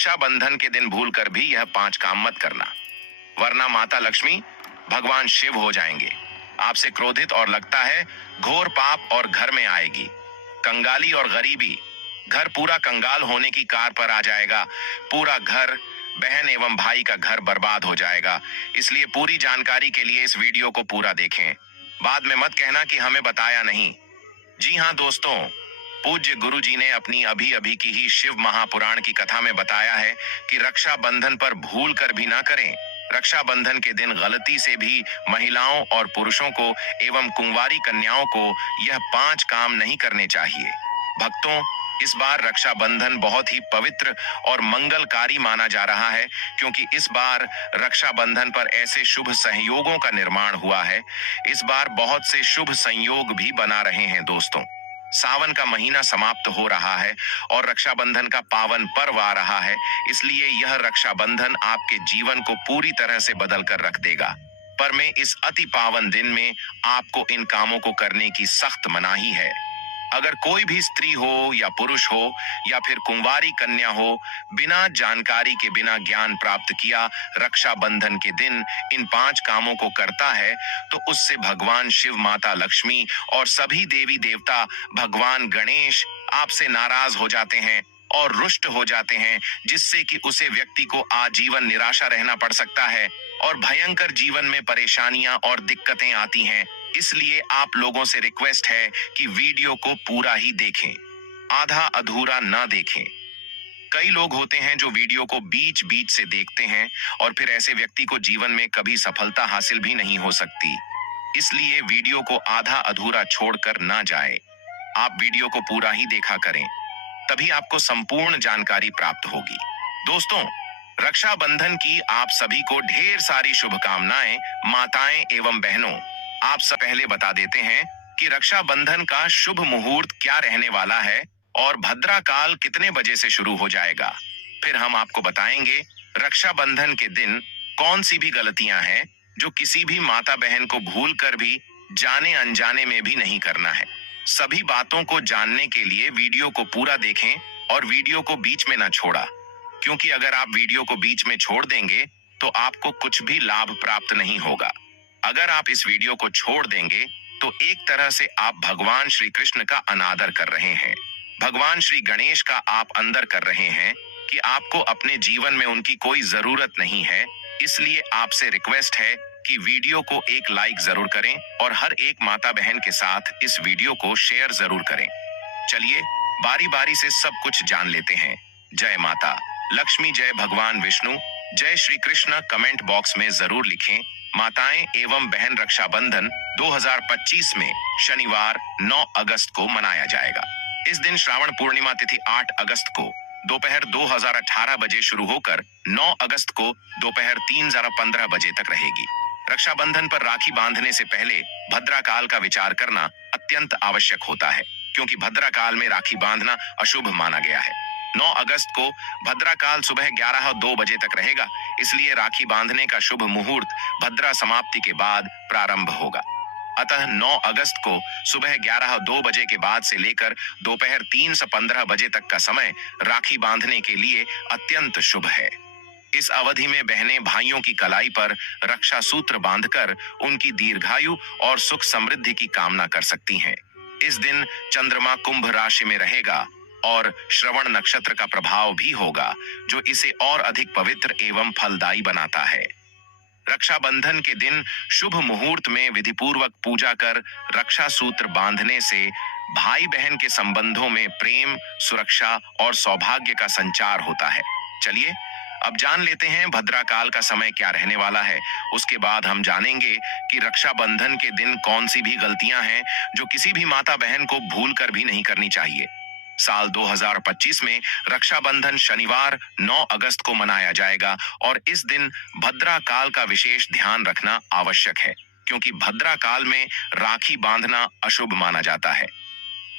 रक्षाबंधन के दिन भूलकर भी यह 5 काम मत करना, वरना माता लक्ष्मी, भगवान शिव हो जाएंगे, आपसे क्रोधित और लगता है घोर पाप और घर में आएगी। कंगाली और गरीबी, घर पूरा कंगाल होने की कार पर आ जाएगा, पूरा घर, बहन एवं भाई का घर बर्बाद हो जाएगा। इसलिए पूरी जानकारी के लिए इस वीडियो को पूरा देखें, बाद में मत कहना कि हमें बताया नहीं। जी हाँ दोस्तों, पूज्य गुरु जी ने अपनी अभी अभी की ही शिव महापुराण की कथा में बताया है कि रक्षाबंधन पर भूल कर भी ना करें। रक्षाबंधन के दिन गलती से भी महिलाओं और पुरुषों को एवं कुंवारी कन्याओं को यह 5 काम नहीं करने चाहिए। भक्तों, इस बार रक्षाबंधन बहुत ही पवित्र और मंगलकारी माना जा रहा है, क्योंकि इस बार रक्षाबंधन पर ऐसे शुभ संयोगों का निर्माण हुआ है। इस बार बहुत से शुभ संयोग भी बना रहे हैं दोस्तों। सावन का महीना समाप्त हो रहा है और रक्षाबंधन का पावन पर्व आ रहा है, इसलिए यह रक्षाबंधन आपके जीवन को पूरी तरह से बदल कर रख देगा। पर मैं इस अति पावन दिन में आपको इन कामों को करने की सख्त मनाही है। अगर कोई भी स्त्री हो या पुरुष हो या फिर कुंवारी कन्या हो, बिना जानकारी के, बिना ज्ञान प्राप्त किया रक्षाबंधन के दिन इन 5 कामों को करता है, तो उससे भगवान शिव, माता लक्ष्मी और सभी देवी देवता, भगवान गणेश आपसे नाराज हो जाते हैं और रुष्ट हो जाते हैं, जिससे कि उसे व्यक्ति को आजीवन निराशा रहना पड़ सकता है और भयंकर जीवन में परेशानियां और दिक्कतें आती हैं। इसलिए आप लोगों से रिक्वेस्ट है कि वीडियो को पूरा ही देखें, आधा अधूरा ना देखें। कई लोग होते हैं जो वीडियो को बीच बीच से देखते हैं और फिर ऐसे व्यक्ति को जीवन में कभी सफलता हासिल भी नहीं हो सकती। इसलिए वीडियो को आधा अधूरा छोड़कर ना जाए, आप वीडियो को पूरा ही देखा करें, तभी आपको संपूर्ण जानकारी प्राप्त होगी। दोस्तों, रक्षाबंधन की आप सभी को ढेर सारी शुभकामनाएं। माताएं एवं बहनों, आप सब पहले बता देते हैं कि रक्षाबंधन का शुभ मुहूर्त क्या रहने वाला है और भद्रा काल कितने बजे से शुरू हो जाएगा। फिर हम आपको बताएंगे रक्षाबंधन के दिन कौन सी भी गलतियां हैं जो किसी भी माता बहन को भूल कर भी, जाने अनजाने में भी नहीं करना है। सभी बातों को जानने के लिए वीडियो को पूरा देखें और वीडियो को बीच में ना छोड़ा, क्योंकि अगर आप वीडियो को बीच में छोड़ देंगे तो आपको कुछ भी लाभ प्राप्त नहीं होगा। अगर आप इस वीडियो को छोड़ देंगे तो एक तरह से आप भगवान श्री कृष्ण का अनादर कर रहे हैं, भगवान श्री गणेश का आप अंदर कर रहे हैं कि आपको अपने जीवन में उनकी कोई जरूरत नहीं है। इसलिए आपसे रिक्वेस्ट है कि वीडियो को एक लाइक जरूर करें और हर एक माता बहन के साथ इस वीडियो को शेयर जरूर करें। चलिए बारी बारी से सब कुछ जान लेते हैं। जय माता लक्ष्मी, जय भगवान विष्णु, जय श्री कृष्ण कमेंट बॉक्स में जरूर लिखें। माताएं एवं बहन, रक्षाबंधन 2025 में शनिवार 9 अगस्त को मनाया जाएगा। इस दिन श्रावण पूर्णिमा तिथि 8 अगस्त को दोपहर 2018 बजे शुरू होकर 9 अगस्त को दोपहर 3:15 बजे तक रहेगी। रक्षाबंधन पर राखी बांधने से पहले भद्रा काल का विचार करना अत्यंत आवश्यक होता है, क्योंकि भद्रा काल में राखी बांधना अशुभ माना गया है। 9 अगस्त को भद्रा काल सुबह 11:02 बजे तक रहेगा, इसलिए राखी बांधने का शुभ मुहूर्त भद्रा समाप्ति के बाद प्रारंभ होगा। अतः 9 अगस्त को सुबह 11:02 बजे के बाद से लेकर दोपहर 3 से 15 बजे तक का समय राखी बांधने के लिए अत्यंत शुभ है। इस अवधि में बहनें भाइयों की कलाई पर रक्षा सूत्र बांधकर उनकी दीर्घायु और सुख समृद्धि की कामना कर सकती हैं। इस दिन चंद्रमा कुंभ राशि में रहेगा और श्रवण नक्षत्र का प्रभाव भी होगा, जो इसे और अधिक पवित्र एवं फलदायी बनाता है। रक्षाबंधन के दिन शुभ मुहूर्त में विधिपूर्वक पूजा कर रक्षा सूत्र बांधने से भाई बहन के संबंधों में प्रेम, सुरक्षा और सौभाग्य का संचार होता है। चलिए अब जान लेते हैं भद्रा काल का समय क्या रहने वाला है। उसके बाद हम जानेंगे कि रक्षाबंधन के दिन कौन सी भी गलतियां हैं जो किसी भी माता बहन को भूल कर भी नहीं करनी चाहिए। साल 2025 में रक्षाबंधन शनिवार 9 अगस्त को मनाया जाएगा और इस दिन भद्रा काल का विशेष ध्यान रखना आवश्यक है, क्योंकि भद्रा काल में राखी बांधना अशुभ माना जाता है।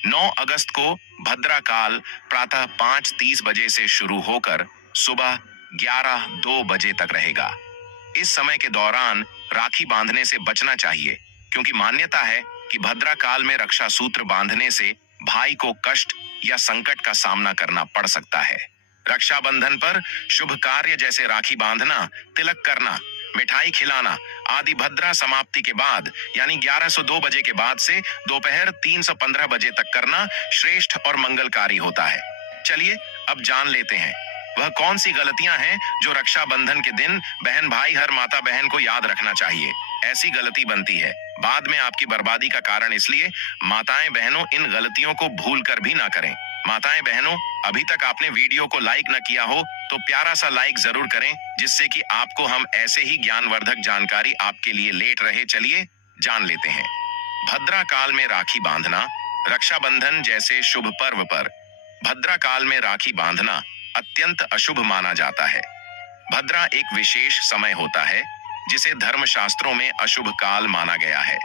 9 अगस्त को भद्रा काल प्रातः 5:30 बजे से शुरू होकर सुबह 11:02 बजे तक रहेगा। इस समय के दौरान राखी बांधने से बचना चाहिए, क्योंकि मान्यता है कि भद्रा काल में रक्षा सूत्र बांधने से भाई को कष्ट या संकट का सामना करना पड़ सकता है। रक्षाबंधन पर शुभ कार्य जैसे राखी बांधना, तिलक करना, मिठाई खिलाना आदि भद्रा समाप्ति के बाद यानी 1102 बजे के बाद से दोपहर 315 बजे तक करना श्रेष्ठ और मंगलकारी होता है। चलिए अब जान लेते हैं वह कौन सी गलतियां हैं जो रक्षाबंधन के दिन बहन भाई हर माता बहन को याद रखना चाहिए। ऐसी गलती बनती है बाद में आपकी बर्बादी का कारण, इसलिए माताएं बहनों इन गलतियों को भूल कर भी ना करें। माताएं बहनों, अभी तक आपने वीडियो को लाइक न किया हो तो प्यारा सा लाइक जरूर करें, जिससे कि आपको हम ऐसे ही ज्ञानवर्धक जानकारी आपके लिए लेट रहे। चलिए जान लेते हैं। भद्रा काल में राखी बांधना। रक्षाबंधन जैसे शुभ पर्व पर भद्रा काल में राखी बांधना अत्यंत अशुभ माना जाता है। भद्रा एक विशेष समय होता है जिसे धर्मशास्त्रों में अशुभ काल माना गया है।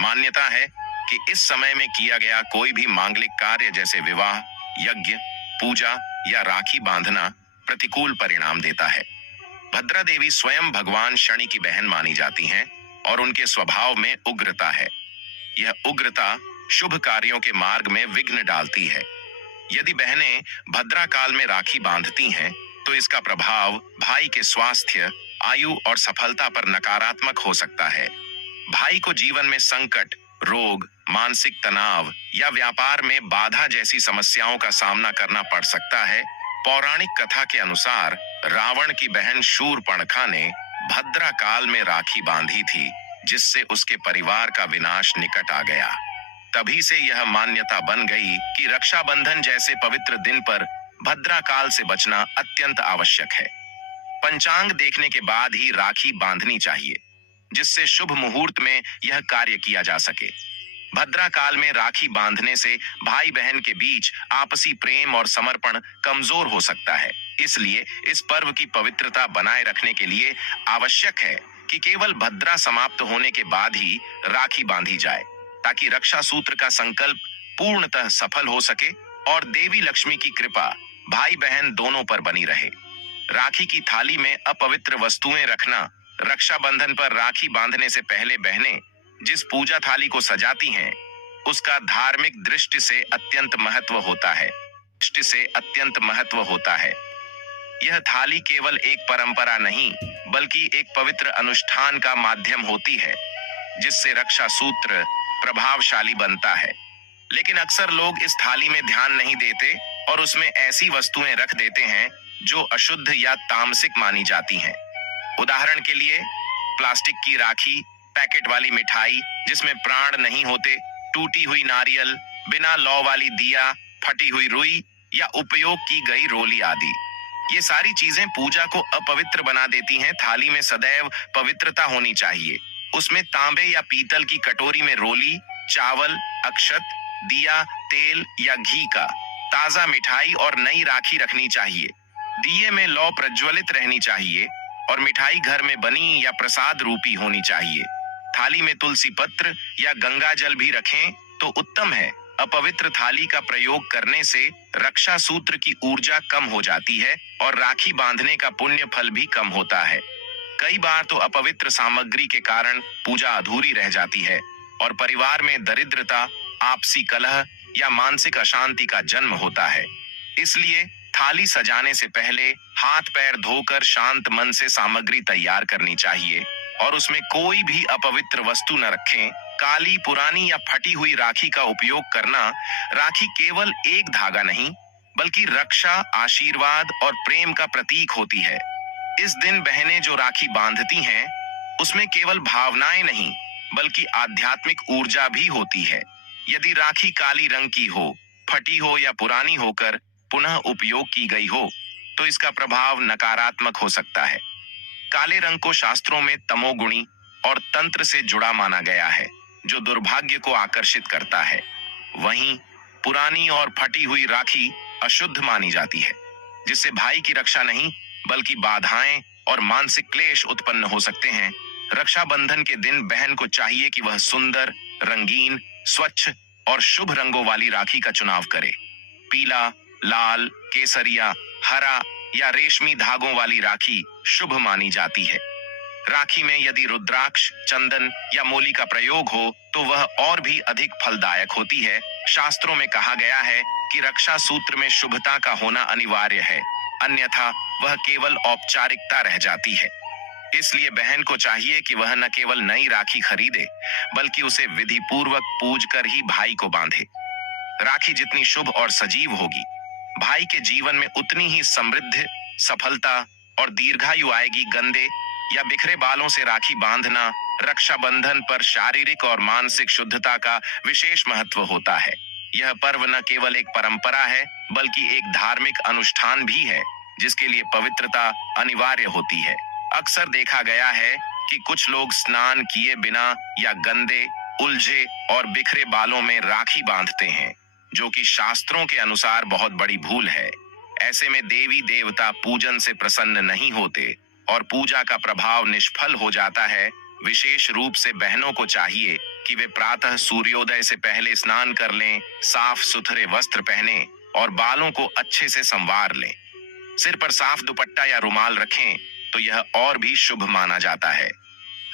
मान्यता है कि इस समय में किया गया कोई भी मांगलिक कार्य जैसे विवाह, यज्ञ, पूजा या राखी बांधना प्रतिकूल परिणाम देता है। भद्रा देवी स्वयं भगवान शनि की बहन मानी जाती हैं और उनके स्वभाव में उग्रता है। यह उग्रता शुभ कार्यों के मार्ग में विघ्न डालती है। यदि बहनें भद्रा काल में राखी बांधती हैं तो इसका प्रभाव भाई के स्वास्थ्य, आयु और सफलता पर नकारात्मक हो सकता है। भाई को जीवन में संकट, रोग, मानसिक तनाव या व्यापार में बाधा जैसी समस्याओं का सामना करना पड़ सकता है। पौराणिक कथा के अनुसार रावण की बहन शूर्पणखा ने भद्रा काल में राखी बांधी थी, जिससे उसके परिवार का विनाश निकट आ गया। तभी से यह मान्यता बन गई कि रक्षाबंधन जैसे पवित्र दिन पर भद्रा काल से बचना अत्यंत आवश्यक है। पंचांग देखने के बाद ही राखी बांधनी चाहिए, जिससे शुभ मुहूर्त में यह कार्य किया जा सके। भद्रा काल में राखी बांधने से भाई बहन के बीच आपसी प्रेम और समर्पण कमजोर हो सकता है। इसलिए इस पर्व की पवित्रता बनाए रखने के लिए आवश्यक है कि केवल भद्रा समाप्त होने के बाद ही राखी बांधी जाए, ताकि रक्षा सूत्र का संकल्प पूर्णतः सफल हो सके और देवी लक्ष्मी की कृपा भाई बहन दोनों पर बनी रहे। राखी की थाली में अपवित्र वस्तुएं रखना। रक्षाबंधन पर राखी बांधने से पहले बहनें जिस पूजा थाली को सजाती हैं, उसका धार्मिक दृष्टि से अत्यंत महत्व होता है। यह थाली केवल एक परंपरा नहीं, बल्कि एक पवित्र अनुष्ठान का माध्यम होती है, जिससे रक्षा सूत्र प्रभावशाली बनता है। लेकिन अक्सर लोग इस थाली में ध्यान नहीं देते और उसमें ऐसी वस्तुएं रख देते हैं जो अशुद्ध या तामसिक मानी जाती हैं। उदाहरण के लिए प्लास्टिक की राखी, पैकेट वाली मिठाई जिसमें प्राण नहीं होते, टूटी हुई नारियल, बिना लौ वाली दिया, फटी हुई रुई या उपयोग की गई रोली आदि। ये सारी चीजें पूजा को अपवित्र बना देती हैं। थाली में सदैव पवित्रता होनी चाहिए। उसमें तांबे या पीतल की कटोरी में रोली, चावल, अक्षत, दिया, तेल या घी का, ताजा मिठाई और नई राखी रखनी चाहिए। दिए में लौ प्रज्वलित रहनी चाहिए और मिठाई घर में बनी या प्रसाद रूपी होनी चाहिए। थाली में तुलसी पत्र या गंगा जल भी रखें तो उत्तम है। अपवित्र थाली का प्रयोग करने से रक्षा सूत्र की ऊर्जा कम हो जाती है और राखी बांधने का पुण्य फल भी कम होता है। कई बार तो अपवित्र सामग्री के कारण पूजा अधूरी रह जाती है और परिवार में दरिद्रता, आपसी कलह या मानसिक अशांति का जन्म होता है। इसलिए थाली सजाने से पहले हाथ पैर धोकर शांत मन से सामग्री तैयार करनी चाहिए और उसमें कोई भी अपवित्र वस्तु न रखें। काली, पुरानी या फटी हुई राखी का उपयोग करना। राखी केवल एक धागा नहीं, बल्कि रक्षा, आशीर्वाद और प्रेम का प्रतीक होती है। इस दिन बहनें जो राखी बांधती हैं, उसमें केवल भावनाएं नहीं, बल्कि आध्यात्मिक ऊर्जा भी होती है। यदि राखी काली रंग की हो, फटी हो या पुरानी होकर पुनः उपयोग की गई हो, तो इसका प्रभाव नकारात्मक हो सकता है। काले रंग को शास्त्रों में तमोगुणी और तंत्र से जुड़ा माना गया है, जो दुर्भाग्य को आकर्षित करता है। वहीं पुरानी और फटी हुई राखी अशुद्ध मानी जाती है, जिससे भाई की रक्षा नहीं, बल्कि बाधाएं और मानसिक क्लेश उत्पन्न हो सकते हैं। रक्षाबंधन के दिन बहन को चाहिए कि वह सुंदर, रंगीन, स्वच्छ और शुभ रंगों वाली राखी का चुनाव करे। पीला, लाल, केसरिया, हरा या रेशमी धागों वाली राखी शुभ मानी जाती है। राखी में यदि रुद्राक्ष, चंदन या मोली का प्रयोग हो तो वह और भी अधिक फलदायक होती है। शास्त्रों में कहा गया है कि रक्षा सूत्र में शुभता का होना अनिवार्य है। अन्यथा वह केवल औपचारिकता रह जाती है। इसलिए बहन को चाहिए कि वह न केवल नई राखी खरीदे, बल्कि उसे विधि पूर्वक पूज कर ही भाई को बांधे। राखी जितनी शुभ और सजीव होगी, भाई के जीवन में उतनी ही समृद्धि, सफलता और दीर्घायु आएगी। गंदे या बिखरे बालों से राखी बांधना रक्षाबंधन पर शारीरिक और मानसिक शुद्धता का विशेष महत्व होता है। यह पर्व न केवल एक परंपरा है, बल्कि एक धार्मिक अनुष्ठान भी है, जिसके लिए पवित्रता अनिवार्य होती है। अक्सर देखा गया है कि कुछ लोग स्नान किए बिना या गंदे, उलझे और बिखरे बालों में राखी बांधते हैं, जो कि शास्त्रों के अनुसार बहुत बड़ी भूल है। ऐसे में देवी देवता पूजन से प्रसन्न नहीं होते और पूजा का प्रभाव निष्फल हो जाता है। विशेष रूप से बहनों को चाहिए कि वे प्रातः सूर्योदय से पहले स्नान कर लें, साफ सुथरे वस्त्र पहनें और बालों को अच्छे से संवार लें। सिर पर साफ दुपट्टा या रुमाल रखें तो यह और भी शुभ माना जाता है।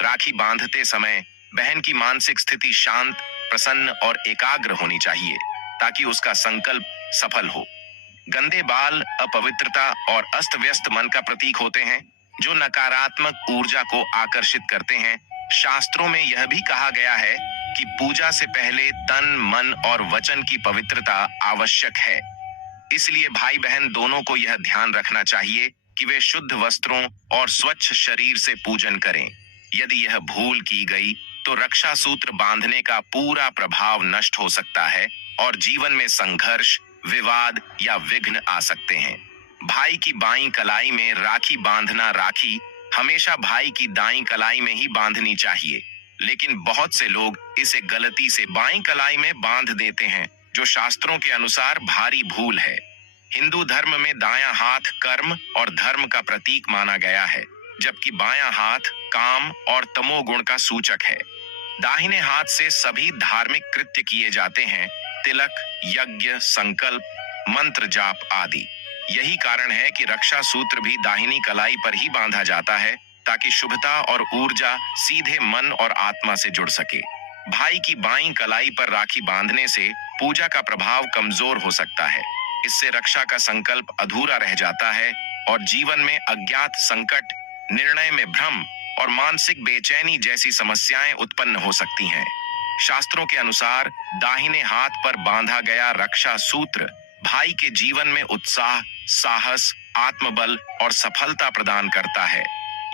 राखी बांधते समय बहन की मानसिक स्थिति शांत, प्रसन्न और एकाग्र होनी चाहिए, ताकि उसका संकल्प सफल हो। गंदे बाल अपवित्रता और अस्त व्यस्त मन का प्रतीक होते हैं, जो नकारात्मक ऊर्जा को आकर्षित करते हैं। शास्त्रों में यह भी कहा गया है कि पूजा से पहले तन, मन और वचन की पवित्रता आवश्यक है। इसलिए भाई बहन दोनों को यह ध्यान रखना चाहिए कि वे शुद्ध वस्त्रों और स्वच्छ शरीर से पूजन करें। यदि यह भूल की गई तो रक्षा सूत्र बांधने का पूरा प्रभाव नष्ट हो सकता है और जीवन में संघर्ष, विवाद या विघ्न आ सकते हैं। भाई की बाईं कलाई में राखी बांधना। राखी हमेशा भाई की दाईं कलाई में ही बांधनी चाहिए, लेकिन बहुत से लोग इसे गलती से बाईं कलाई में बांध देते हैं, जो शास्त्रों के अनुसार भारी भूल है। हिंदू धर्म में दायां हाथ कर्म और धर्म का प्रतीक माना गया है, जबकि बायां हाथ काम और तमोगुण का सूचक है। दाहिने हाथ से सभी धार्मिक कृत्य किए जाते हैं, तिलक, यज्ञ, संकल्प, मंत्र जाप आदि। यही कारण है कि रक्षा सूत्र भी दाहिनी कलाई पर ही बांधा जाता है, ताकि शुभता और ऊर्जा सीधे मन और आत्मा से जुड़ सके। भाई की बाईं कलाई पर राखी बांधने से पूजा का प्रभाव कमजोर हो सकता है। इससे रक्षा का संकल्प अधूरा रह जाता है और जीवन में अज्ञात संकट, निर्णय में भ्रम और मानसिक बेचैनी जैसी समस्याएं उत्पन्न हो सकती हैं। शास्त्रों के अनुसार दाहिने हाथ पर बांधा गया रक्षा सूत्र भाई के जीवन में उत्साह, साहस, आत्मबल और सफलता प्रदान करता है।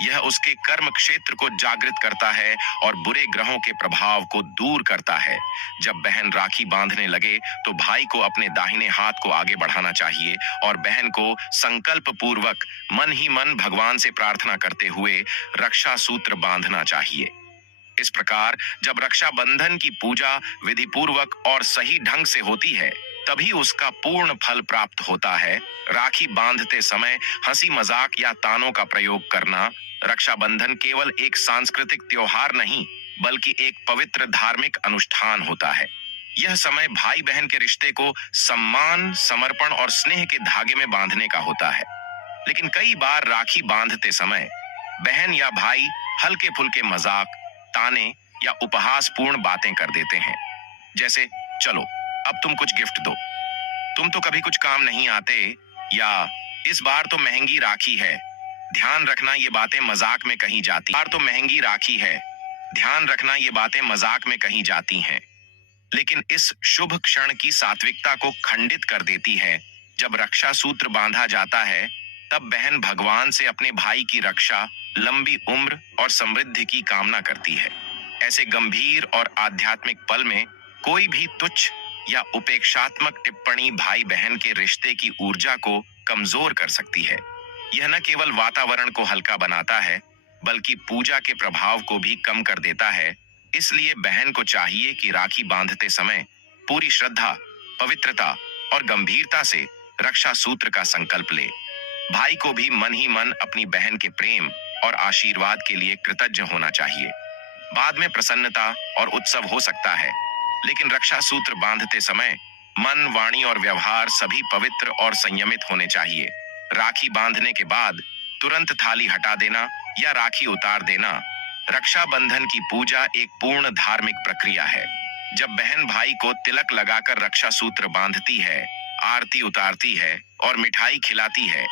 यह उसके कर्म क्षेत्र को जागृत करता है और बुरे ग्रहों के प्रभाव को दूर करता है। जब बहन राखी बांधने लगे तो भाई को अपने दाहिने हाथ को आगे बढ़ाना चाहिए और बहन को संकल्प पूर्वक मन ही मन भगवान से प्रार्थना करते हुए रक्षा सूत्र बांधना चाहिए। इस प्रकार जब रक्षाबंधन की पूजा विधि पूर्वक और सही ढंग से होती है, तभी उसका पूर्ण फल प्राप्त होता है। राखी बांधते समय हंसी मजाक या तानों का प्रयोग करना। रक्षाबंधन केवल एक सांस्कृतिक त्योहार नहीं, बल्कि एक पवित्र धार्मिक अनुष्ठान होता है। यह समय भाई बहन के रिश्ते को सम्मान, समर्पण और स्नेह के धागे में बांधने का होता है। लेकिन कई बार राखी बांधते समय बहन या भाई हल्के फुल्के मजाक, ताने या उपहासपूर्ण बातें कर देते हैं, जैसे चलो अब तुम कुछ गिफ्ट दो, तुम तो कभी कुछ काम नहीं आते, या इस बार तो महंगी राखी है, ध्यान रखना ये बातें मजाक में कही जाती। बार तो महंगी राखी है, ध्यान रखना ये बातें मजाक में कही जाती हैं, लेकिन इस शुभ क्षण की सात्विकता को खंडित कर देती है। जब रक्षा सूत्र बांधा जाता है, तब बहन भगवान से अपने भाई की रक्षा, लंबी उम्र और समृद्धि की कामना करती है। ऐसे गंभीर और आध्यात्मिक पल में कोई भी तुच्छ या उपेक्षात्मक टिप्पणी भाई बहन के रिश्ते की ऊर्जा को कमजोर कर सकती है। यह न केवल वातावरण को हल्का बनाता है, बल्कि पूजा के प्रभाव को भी कम कर देता है। इसलिए बहन को चाहिए कि राखी बांधते समय पूरी श्रद्धा, पवित्रता और गंभीरता से रक्षा सूत्र का संकल्प ले। भाई को भी मन ही मन अपनी बहन के प्रेम और आशीर्वाद के लिए कृतज्ञ होना चाहिए। बाद में प्रसन्नता और उत्सव हो सकता है, लेकिन रक्षा सूत्र बांधते समय मन, वाणी और व्यवहार सभी पवित्र और संयमित होने चाहिए। राखी बांधने के बाद तुरंत थाली हटा देना या राखी उतार देना रक्षाबंधन की पूजा एक पूर्ण धार्मिक प्रक्रिया है। जब बहन भाई को तिलक लगाकर रक्षा सूत्र बांधती है, आरती उतारती है और मिठाई खिलाती है,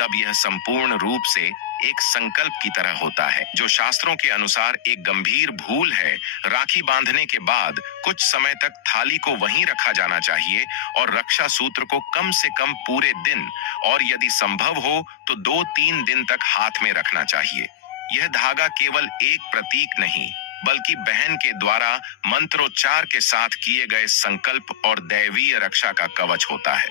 तब यह संपूर्ण रूप से एक संकल्प की तरह होता है, जो शास्त्रों के अनुसार एक गंभीर भूल है। राखी बांधने के बाद कुछ समय तक थाली को वहीं रखा जाना चाहिए और रक्षा सूत्र को कम से कम पूरे दिन और यदि संभव हो तो 2-3 दिन तक हाथ में रखना चाहिए। यह धागा केवल एक प्रतीक नहीं, बल्कि बहन के द्वारा मंत्रोच्चार के साथ किए गए संकल्प और दैवीय रक्षा का कवच होता है।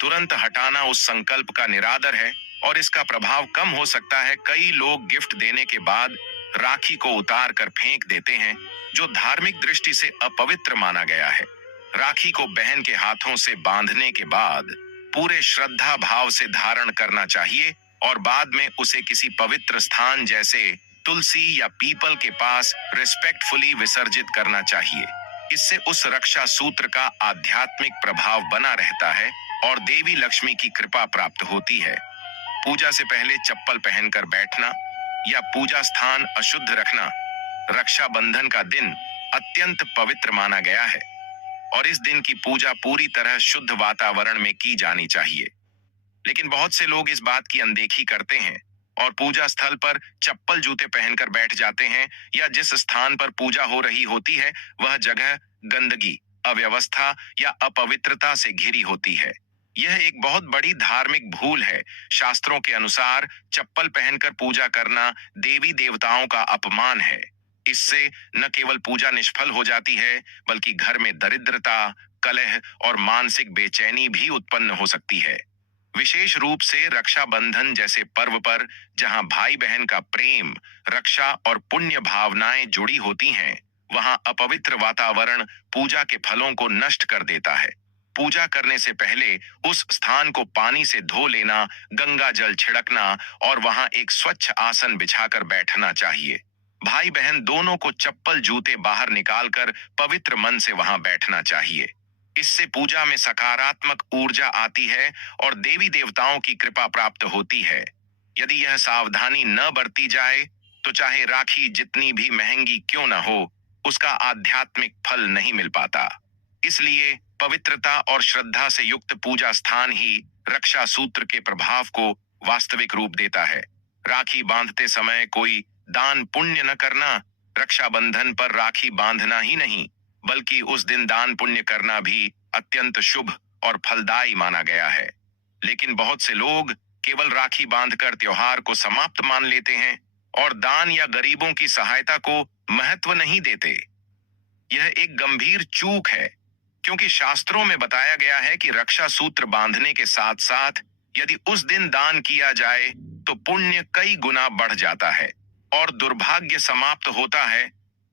तुरंत हटाना उस संकल्प का निरादर है और इसका प्रभाव कम हो सकता है। कई लोग गिफ्ट देने के बाद राखी को उतार कर फेंक देते हैं, जो धार्मिक दृष्टि से अपवित्र माना गया है। राखी को बहन के हाथों से बांधने के बाद पूरे श्रद्धा भाव से धारण करना चाहिए और बाद में उसे किसी पवित्र स्थान जैसे तुलसी या पीपल के पास रिस्पेक्टफुली विसर्जित करना चाहिए। इससे उस रक्षा सूत्र का आध्यात्मिक प्रभाव बना रहता है और देवी लक्ष्मी की कृपा प्राप्त होती है। पूजा से पहले चप्पल पहनकर बैठना या पूजा स्थान अशुद्ध रखना रक्षाबंधन का दिन अत्यंत पवित्र माना गया है और इस दिन की पूजा पूरी तरह शुद्ध वातावरण में की जानी चाहिए। लेकिन बहुत से लोग इस बात की अनदेखी करते हैं और पूजा स्थल पर चप्पल जूते पहनकर बैठ जाते हैं या जिस स्थान पर पूजा हो रही होती है वह जगह गंदगी, अव्यवस्था या अपवित्रता से घिरी होती है। यह एक बहुत बड़ी धार्मिक भूल है। शास्त्रों के अनुसार चप्पल पहनकर पूजा करना देवी देवताओं का अपमान है। इससे न केवल पूजा निष्फल हो जाती है, बल्कि घर में दरिद्रता, कलह और मानसिक बेचैनी भी उत्पन्न हो सकती है। विशेष रूप से रक्षाबंधन जैसे पर्व पर, जहां भाई बहन का प्रेम, रक्षा और पुण्य भावनाएं जुड़ी होती हैं, वहां अपवित्र वातावरण पूजा के फलों को नष्ट कर देता है। पूजा करने से पहले उस स्थान को पानी से धो लेना, गंगा जल छिड़कना और वहां एक स्वच्छ आसन बिछाकर बैठना चाहिए। भाई बहन दोनों को चप्पल जूते बाहर निकालकर पवित्र मन से वहां बैठना चाहिए। इससे पूजा में सकारात्मक ऊर्जा आती है और देवी देवताओं की कृपा प्राप्त होती है। यदि यह सावधानी न बरती जाए तो चाहे राखी जितनी भी महंगी क्यों न हो, उसका आध्यात्मिक फल नहीं मिल पाता। इसलिए पवित्रता और श्रद्धा से युक्त पूजा स्थान ही रक्षा सूत्र के प्रभाव को वास्तविक रूप देता है। राखी बांधते समय कोई दान पुण्य न करना, रक्षाबंधन पर राखी बांधना ही नहीं, बल्कि उस दिन दान पुण्य करना भी अत्यंत शुभ और फलदायी माना गया है। लेकिन बहुत से लोग केवल राखी बांधकर त्योहार को समाप्त मान लेते हैं और दान या गरीबों की सहायता को महत्व नहीं देते। यह एक गंभीर चूक है, क्योंकि शास्त्रों में बताया गया है कि रक्षा सूत्र बांधने के साथ साथ यदि उस दिन दान किया जाए तो पुण्य कई गुना बढ़ जाता है और दुर्भाग्य समाप्त होता है।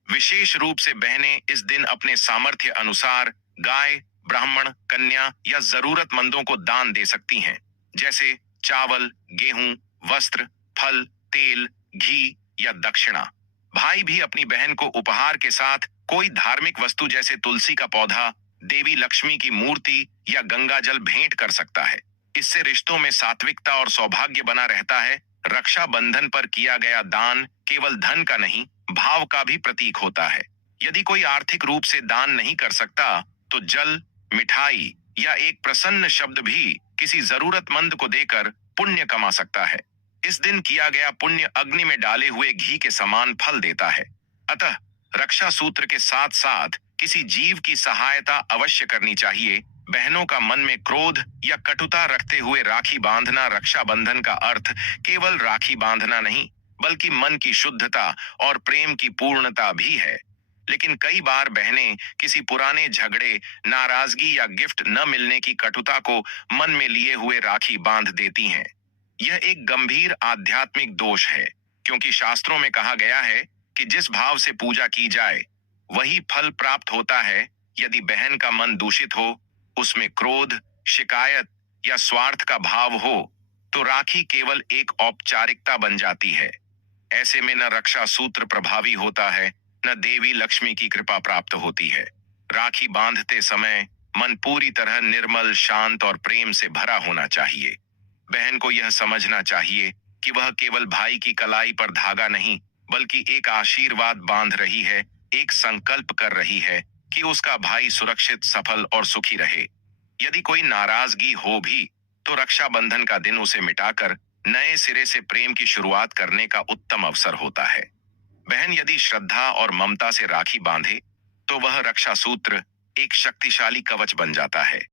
विशेष रूप से बहनें इस दिन अपने सामर्थ्य अनुसार गाय, ब्राह्मण, कन्या या जरूरतमंदों को दान दे सकती हैं, जैसे चावल, गेहूं, वस्त्र, फल, तेल, घी या दक्षिणा। भाई भी अपनी बहन को उपहार के साथ कोई धार्मिक वस्तु जैसे तुलसी का पौधा, देवी लक्ष्मी की मूर्ति या गंगा जल भेंट कर सकता है। इससे रिश्तों में सात्विकता और सौभाग्य बना रहता है। रक्षाबंधन पर किया गया दान केवल धन का नहीं, भाव का भी प्रतीक होता है। यदि कोई आर्थिक रूप से दान नहीं कर सकता तो जल, मिठाई या एक प्रसन्न शब्द भी किसी जरूरतमंद को देकर पुण्य कमा सकता है। इस दिन किया गया पुण्य अग्नि में डाले हुए घी के समान फल देता है। अतः रक्षा सूत्र के साथ साथ किसी जीव की सहायता अवश्य करनी चाहिए। बहनों का मन में क्रोध या कटुता रखते हुए राखी बांधना रक्षाबंधन का अर्थ केवल राखी बांधना नहीं, बल्कि मन की शुद्धता और प्रेम की पूर्णता भी है। लेकिन कई बार बहनें किसी पुराने झगड़े, नाराजगी या गिफ्ट न मिलने की कटुता को मन में लिए हुए राखी बांध देती हैं। यह एक गंभीर आध्यात्मिक दोष है, क्योंकि शास्त्रों में कहा गया है कि जिस भाव से पूजा की जाए वही फल प्राप्त होता है। यदि बहन का मन दूषित हो, उसमें क्रोध, शिकायत या स्वार्थ का भाव हो, तो राखी केवल एक औपचारिकता बन जाती है। ऐसे में न रक्षा सूत्र प्रभावी होता है, न देवी लक्ष्मी की कृपा प्राप्त होती है। राखी बांधते समय मन पूरी तरह निर्मल, शांत और प्रेम से भरा होना चाहिए। बहन को यह समझना चाहिए कि वह केवल भाई की कलाई पर धागा नहीं, बल्कि एक आशीर्वाद बांध रही है, एक संकल्प कर रही है कि उसका भाई सुरक्षित, सफल और सुखी रहे। यदि कोई नाराजगी हो भी तो रक्षाबंधन का दिन उसे मिटाकर नए सिरे से प्रेम की शुरुआत करने का उत्तम अवसर होता है। बहन यदि श्रद्धा और ममता से राखी बांधे तो वह रक्षा सूत्र एक शक्तिशाली कवच बन जाता है।